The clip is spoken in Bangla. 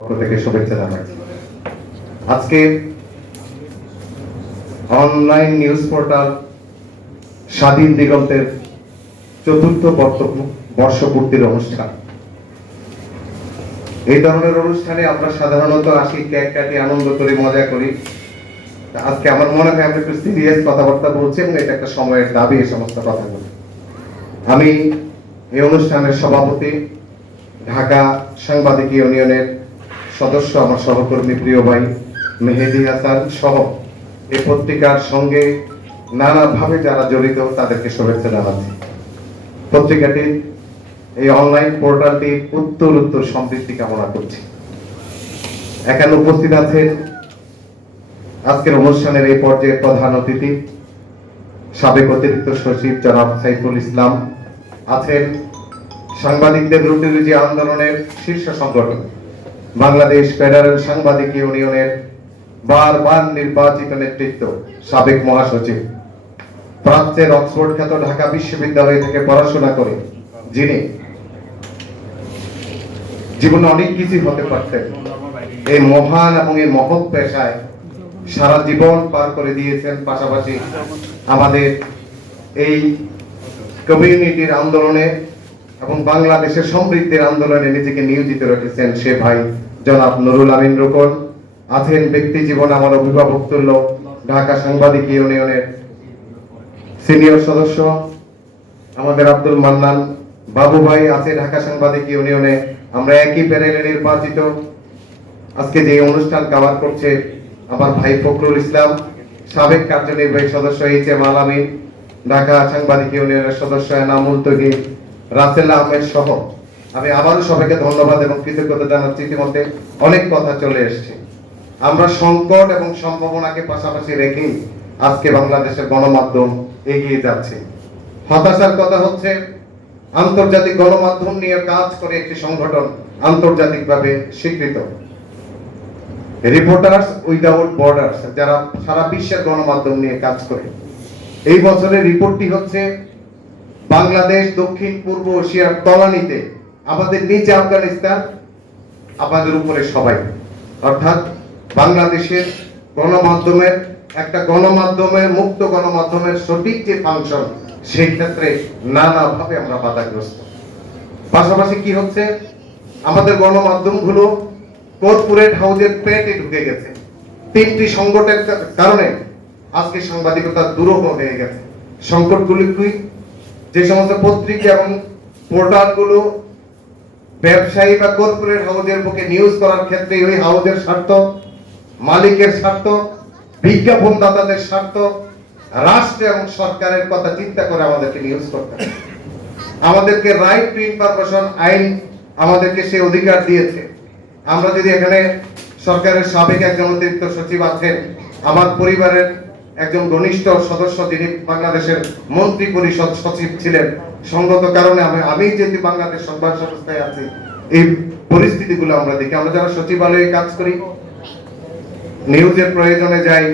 পক্ষ থেকে শুভেচ্ছা আজকে অনলাইন নিউজ পোর্টাল স্বাধীন দিগন্তের চতুর্থ বর্ষপূর্তির অনুষ্ঠান। এই ধরনের অনুষ্ঠানে আমরা সাধারণত আসি কেক কাটি, আনন্দ করি, মজা করি। আজকে আমার মনে হয় আমরা একটু সিরিয়াস কথাবার্তা বলছি এবং এটা একটা সময়ের দাবি এই সমস্ত কথা কথাগুলো। আমি এই অনুষ্ঠানের সভাপতি, ঢাকা সাংবাদিক ইউনিয়নের সদস্য আমার সহকর্মী প্রিয় ভাই মেহেদি হাসান সহ এই পত্রিকার সঙ্গে নানাভাবে যারা জড়িত তাদেরকে শুভেচ্ছা জানাচ্ছি। পত্রিকাটি এই অনলাইন পোর্টালটি উত্তর উত্তর সমৃদ্ধি কামনা করছি। এখানে উপস্থিত আছেন আজকের অনুষ্ঠানের এই পর্যায়ে প্রধান অতিথি, সাবেক অতিরিক্ত সচিব জনাব সাইফুল ইসলাম, আছেন সাংবাদিকদের রুটি রুজি আন্দোলনের শীর্ষ সংগঠন বাংলাদেশ ফেডারেল সাংবাদিক ইউনিয়নের বারবার নির্বাচিত নেতৃত্ব, সাবেক মহাসচিব। প্রাচ্যের অক্সফোর্ড খ্যাত ঢাকা বিশ্ববিদ্যালয় থেকে পড়াশোনা করে, যিনি জীবনে অনেক কিছু হতে পারতেন। এই মহান এবং এই মহৎ পেশায় সারা জীবন পার করে দিয়েছেন পাশাপাশি আমাদের এই কমিউনিটির আন্দোলনে এবং বাংলাদেশের সমৃদ্ধির আন্দোলনে নিজেকে নিয়োজিত রেখেছেন সে ভাই জনাব নুরুল আমিন রুকন। আছেন ব্যক্তি জীবন আমার অভিভাবক তুল্য, ঢাকা সাংবাদিক ইউনিয়নের সিনিয়র সদস্য আমাদের আব্দুল মান্নান বাবু ভাই আছে ঢাকা সাংবাদিক ইউনিয়নে। আমরা একই প্যানেলে নির্বাচিত। আজকে যে অনুষ্ঠান কাভার করছে আমার ভাই ফখরুল ইসলাম, সাবেক কার্যনির্বাহী সদস্য এইচ এম আলামিন ঢাকা সাংবাদিক ইউনিয়নের সদস্য এনামুল তহিদ রাসেল আহমেদ সহ। আমি আবারও সবাইকে ধন্যবাদ এবং কৃতজ্ঞতা জানাচ্ছি। ইতিমধ্যে অনেক কথা চলে এসেছে। আমরা সংকট এবং সম্ভাবনাকে পাশাপাশি রেখেই আজকে বাংলাদেশের গণমাধ্যম এগিয়ে যাচ্ছে। হতাশার কথা হচ্ছে, আন্তর্জাতিক গণমাধ্যম নিয়ে কাজ করে একটি সংগঠন আন্তর্জাতিকভাবে স্বীকৃত। রিপোর্টার্স উইদাউট বর্ডার্স যারা সারা বিশ্বের গণমাধ্যম নিয়ে কাজ করে। এই বছরের রিপোর্টটি হচ্ছে বাংলাদেশ, দক্ষিণ, পূর্ব এশিয়ার তলানিতে, আমাদের নিচে আফগানিস্তান, আমাদের উপরে সবাই। অর্থাৎ বাংলাদেশের গণমাধ্যমের, একটা গণমাধ্যমের, মুক্ত গণমাধ্যমের সঠিক যে ফাংশন সেই ক্ষেত্রে নানাভাবে আমরা বাধাগ্রস্ত। পাশাপাশি কি হচ্ছে? আমাদের গণমাধ্যমগুলো কর্পোরেট হাউজের পেটে ঢুকে গেছে। তিনটি সংকটের কারণে আজকে সাংবাদিকতা দুরূহ হয়ে গেছে। সংকটগুলি যে সমস্ত পত্রিকা এবং পোর্টালগুলো ব্যবসায়ী বা কর্পোরেট হাউজের পক্ষে নিউজ করার ক্ষেত্রে ওই হাউজের স্বার্থ, মালিকের স্বার্থ, বিজ্ঞাপনদাতাদের স্বার্থ, রাষ্ট্র এবং সরকারের কথা চিন্তা করে আমাদেরকে নিউজ করতে হবে। আমাদেরকে রাইট টু ইনফরমেশন আইন আমাদেরকে সেই অধিকার দিয়েছে। আমরা যদি এখানে সরকারের সাবেক একজন অতিরিক্ত সচিব আছেন, আমার পরিবারের একজন ঘনিষ্ঠ সদস্য যিনি বাংলাদেশের মন্ত্রী পরিষদ সচিব ছিলেন। সঙ্গত কারণে আমি আমি যেহেতু বাংলাদেশ সংবাদ সংস্থায় আছি, এই পরিস্থিতিগুলো আমরা দেখি। আমরা যারা সচিবালয়ে কাজ করি, নিউজের প্রয়োজনে যাই